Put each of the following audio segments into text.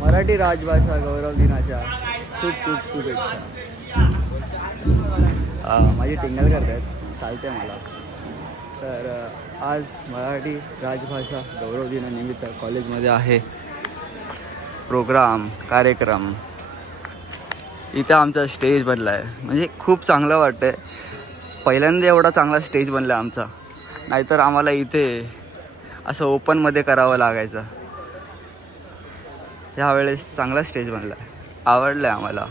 मराठी राजभाषा गौरव दिनाच्या खूप खूप शुभेच्छा. माझी टिंगल करतायत, चालते मला. तर आज मराठी राजभाषा गौरव दिनानिमित्त कॉलेजमध्ये आहे प्रोग्राम कार्यक्रम. इथं आमचा स्टेज बनला आहे, म्हणजे खूप चांगलं वाटतं आहे. पहिल्यांदा एवढा चांगला स्टेज बनला आहे आमचा, नाहीतर आम्हाला इथे असं ओपनमध्ये करावं लागायचं. ह्यावेळेस चांगला स्टेज बनला आहे, आवडलं आहे आम्हाला.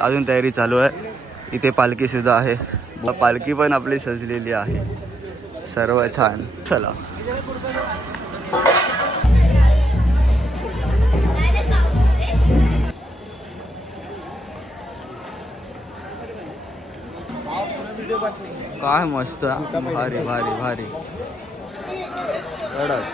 अजून तयारी चालू आहे. इथे पालखीसुद्धा आहे, पालखी पण आपली सजलेली आहे. सर्व छान. चला काय मस्त, भारी भारी भारी कडक.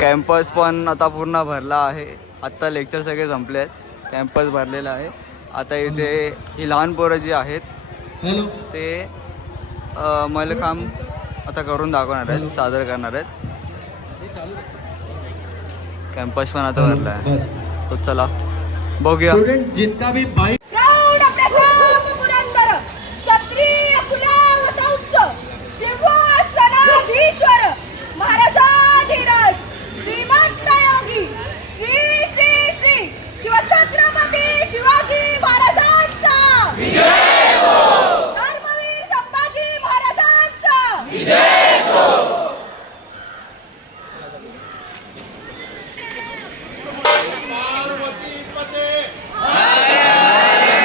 कॅम्पस पण आता पूर्ण भरला आहे. आत्ता लेक्चर सगळे संपले आहेत, कॅम्पस भरलेला आहे. आता इथे ही लहान पोरं जी आहेत ते मलखांब आता करून दाखवणार आहेत, सादर करणार आहेत. कॅम्पस पण आता भरला आहे, तो चला बघूया. जिनका भी भाई महाराजाधिराज श्रीमंत योगी श्री श्री श्री शिवछत्रपती शिवाजी महाराजांचा विजय हो. धर्मवीर संभाजी महाराजांचा विजय हो. हर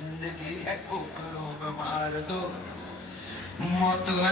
जिंदगी है कुकरों में मार दो मौत का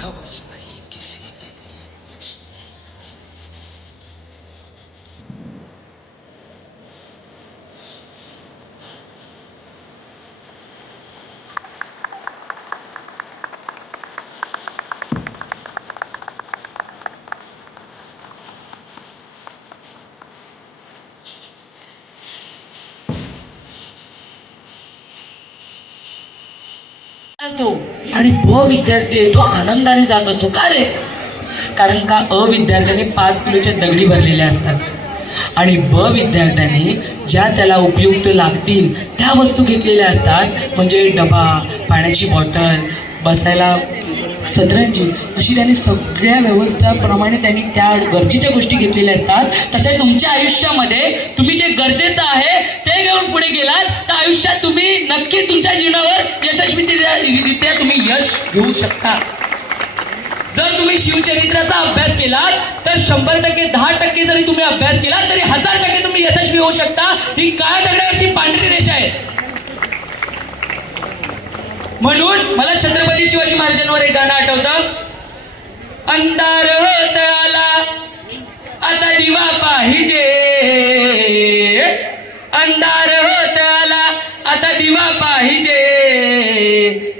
हवस नहीं किसी की तो आणि ब विद्यार्थी आहे तो आनंदाने जात असतो. का रे? कारण का अ विद्यार्थ्याने 5 किलोच्या दगडी भरलेल्या असतात आणि ब विद्यार्थ्याने ज्या त्याला उपयुक्त लागतील त्या वस्तू घेतलेल्या असतात. म्हणजे डबा, पाण्याची बॉटल, बसायला सतरंजी, अशी त्यांनी सगळ्या व्यवस्थाप्रमाणे त्यांनी त्या गरजेच्या गोष्टी घेतलेल्या असतात. तशा तुमच्या आयुष्यामध्ये तुम्ही जे गरजेचं आहे ते घेऊन पुढे गेलात तर आयुष्यात तुम्ही नक्की तुमच्या जीवनावर यशस्वीरित्या तुम्ही यश घेऊ शकता. जर तुम्ही शिवचरित्राचा अभ्यास केलात तर 100% 10% जरी तुम्ही अभ्यास केलात तरी 1000% तुम्ही यशस्वी होऊ शकता. ही काळ्या दगडावरची पांढरी रेषा आहे. म्हणून मला छत्रपती शिवाजी महाराजांवर एक गाणं आठवतं. अंधार होत आला आता दिवा पाहिजे, अंधार होत आला आता दिवा पाहिजे,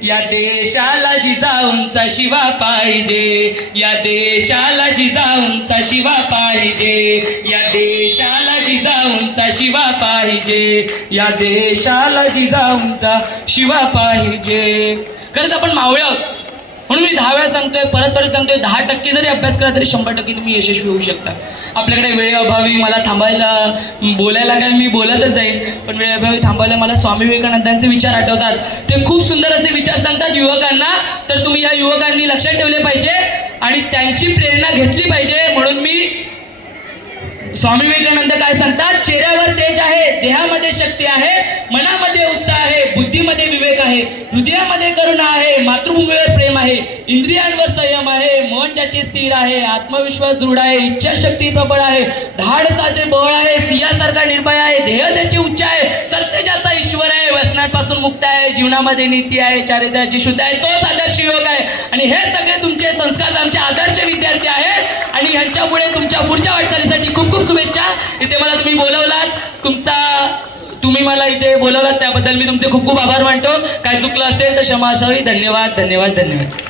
या देशाला जिजाऊंचा शिवा पाहिजे, या देशाला जिजाऊंचा शिवा पाहिजे, या देशाला जिजाऊंचा शिवा पाहिजे, या देशाला जिजाऊंचा शिवा पाहिजे. खरंच आपण मावळे आहोत म्हणून मी 10 वेळा सांगतोय, परत सांगतोय, 10% जरी अभ्यास केला तरी 100% तुम्ही यशस्वी होऊ शकता. आपल्याकडे वेळेअभावी मला थांबायला बोलायला काय मी बोलतच जाईन, पण वेळेअभावी थांबायला मला स्वामी विवेकानंदांचे विचार आठवतात. ते खूप सुंदर असे विचार सांगतात युवकांना. तर तुम्ही या युवकांनी लक्षात ठेवले पाहिजे आणि त्यांची प्रेरणा घेतली पाहिजे. म्हणून मी स्वामी विवेकानंद काय सांगतात, चेहऱ्यावर तेज आहे, देहामध्ये शक्ती आहे, मनामध्ये उत्साह आहे, बुद्धीमध्ये विवेक आहे, हृदयामध्ये करुणा आहे, मातृभूमीवर प्रेम आहे, इंद्रियांवर संयम आहे, मन ज्याचे स्थिर आहे, आत्मविश्वास दृढ आहे, इच्छाशक्ती प्रबळ आहे, धाडसाचे बळ आहे, सिंहासारखा निर्भय आहे, ध्येय त्याचे उच्च आहे, सत्य ज्याचा ईश्वर आहे, व्यसनांपासून मुक्त आहे, जीवनामध्ये नीती आहे, चारित्र्याची शुद्ध आहे, तोच आदर्श योग आहे. आणि हे सगळे तुमचे संस्कार आमचे आदर्श विद्यार्थी आहेत आणि ह्यांच्यामुळे तुमच्या पुढच्या वाटचालीसाठी खूप खूप शुभेच्छा. इथे मला तुम्ही बोलवलात, तुम्ही मला इथे बोलवलात त्याबद्दल मी तुमचे खूप खूप आभार मानतो. काय चुकलं असेल तर क्षमा असावी. धन्यवाद धन्यवाद धन्यवाद.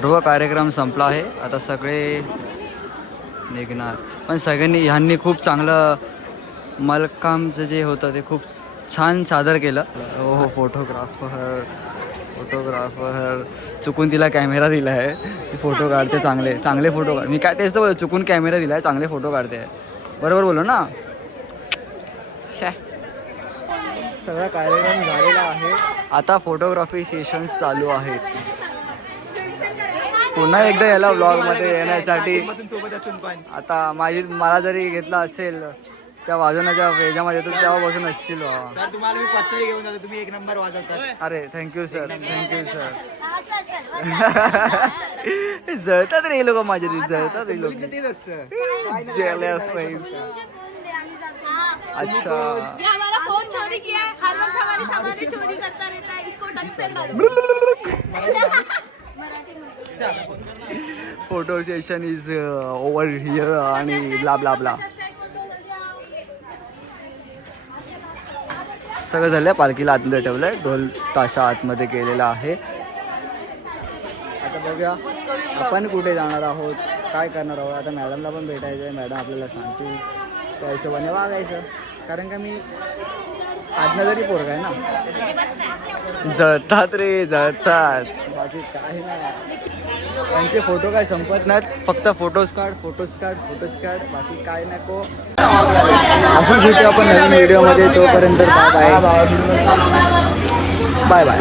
सर्व कार्यक्रम संपला आहे. आता सगळे निघणार. पण सगळ्यांनी ह्यांनी खूप चांगलं मलकामचं जे होतं ते खूप छान सादर केलं. हो फोटोग्राफर चुकून तिला कॅमेरा दिला आहे. फोटो काढते चांगले फोटो काढ. मी काय तेच तर बोललो, चुकून कॅमेरा दिला आहे, चांगले फोटो काढते आहे. बरोबर बोललो ना. सगळा कार्यक्रम झालेला आहे. आता फोटोग्राफी सेशन्स चालू आहेत. पुन्हा एकदा याला ब्लॉगमध्ये येण्यासाठी आता मला जरी घेतला असेल त्या वाजवण्याच्या वेजामध्ये तर तेव्हापासून असशील बाबा. तुम्हाला मी पर्सनली घेऊन जातो, तुम्ही एक नंबर वाजवता. अरे थँक्यू सर. जळतात रे हे लोक माझे. जळतात हे लोक. जेलस अच्छा. ये हमारा फोन चोरी किया है, हर वक्त हमारी सामान चोरी करता रहता है, इसको टाइम पे डालो. Photo session is over here आणि ब्ला ब्ला ब्ला. सगळं झालं. पालखीला आतमध्ये ठेवलंय. ढोल ताशा आतमध्ये केलेला आहे. आता बघूया आपण कुठे जाणार आहोत, काय करणार आहोत. आता मॅडमला पण भेटायचं आहे. मॅडम आपल्याला सांगतील त्या हिशोबाने वागायचं. कारण का मी आजनं जरी पोरगा आहे ना. जळतात रे जळतात. बाकी काय नाही. त्यांचे फोटो काय संपत नाहीत. फक्त फोटोज काढ. बाकी काय नको. असंच भेटू आपण नवीन व्हिडिओमध्ये. तोपर्यंत बाय बाय.